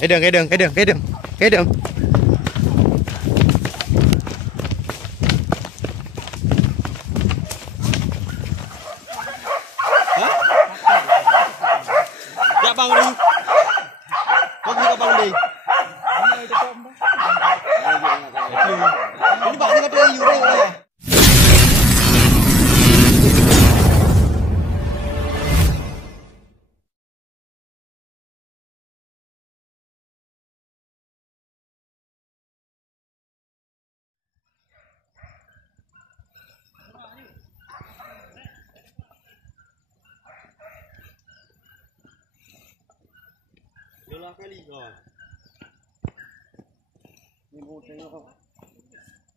Cái đường. Dạ băng đi. Có gì có băng đi. Ini bạn đi cái gì đây? Yolah kali kau. Ni mau tengok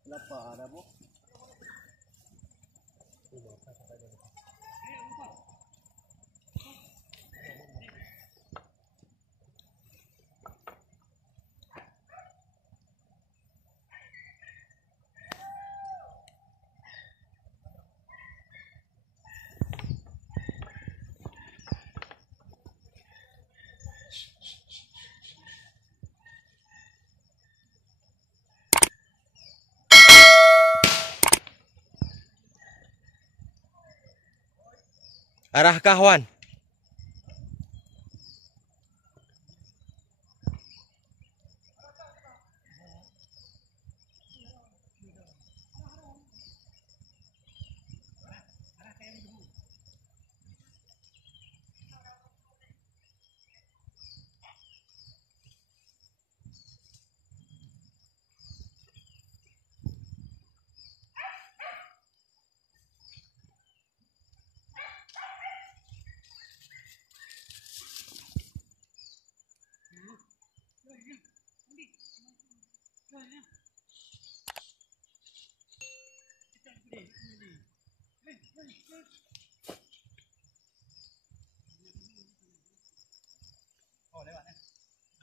kenapa ada bu? Arah kawan.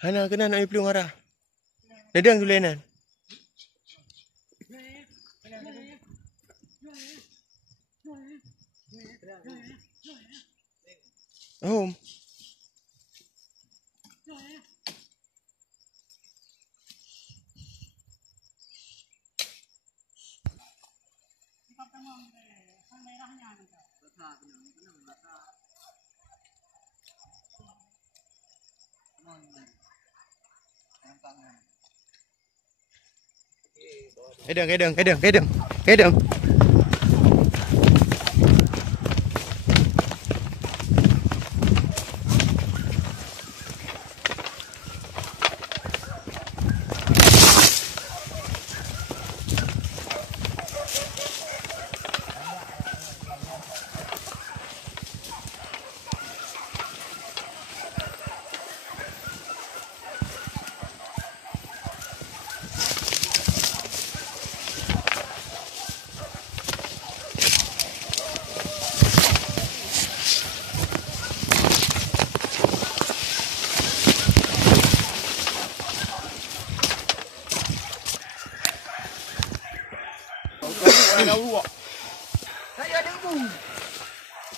Hana kena nak pelung arah. Dadang tu lenan. Oh. Cái đường.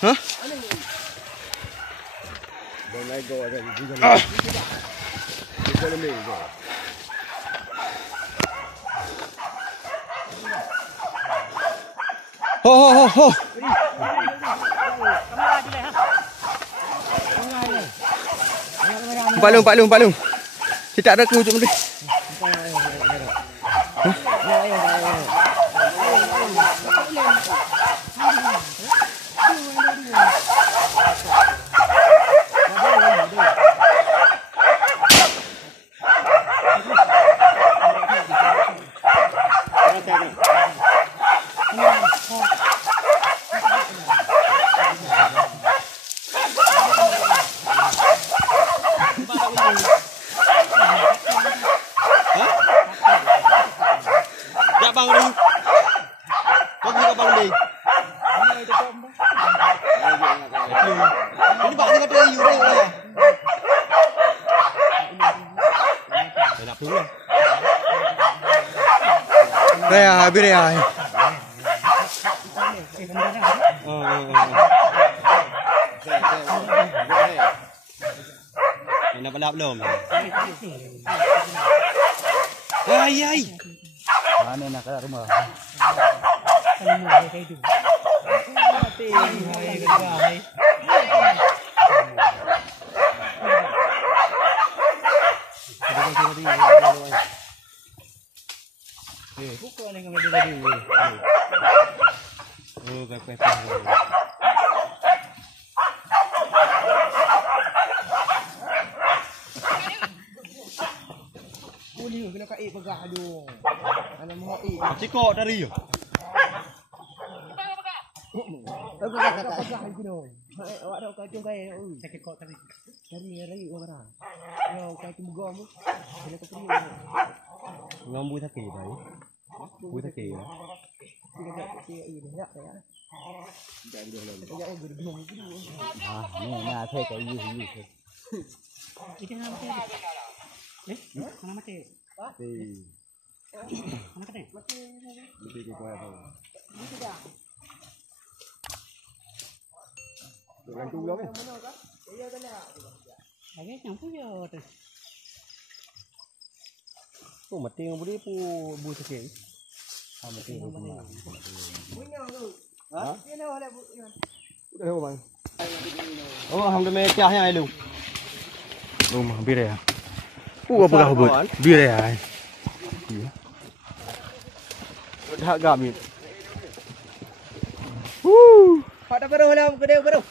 Hah? Ho. Palung. Kita ada ke ujung ni. Dạ băng đi. Có gì có băng đi. Ini bạn đi cái gì đây? Phải nạp đúng không? Đây à, bên đây à. Ini nạp belum. Ay. Mana nak ke rumah? Kalau mau kayak itu. Mati. Hai kedua hai. Pukul ni kami tadi. Oh, pepeh. Boleh kena kat pegah dong. Ana mau Cikok dari yo. Aku kata pegah lagi dong. Awak dah kacau kai. Sakit kok tadi. Cari lagi orang. Yo kacau mugam. Kena ke pergi. Ngambu tak kira dah. Bu tak kira. Ya. Ya berdua gitu. Ah, ni nak saya kat you. Itu nama mati. Mana mati? Mana kena? Mesti ke kau apa? Itu dah. Dengan tu gam. Iya kena. Lagi campur ya tu. Oh, mati ngam boleh bu tak kira. Mati rumah. Punya tu. Ha? Dia nak ada. Udah bang. Oh, alhamdulillah tiahnya lu. Rumah bir ya. Apa kau buat? Bir ya. Dah gamit. Pada baru lah, kedai baru.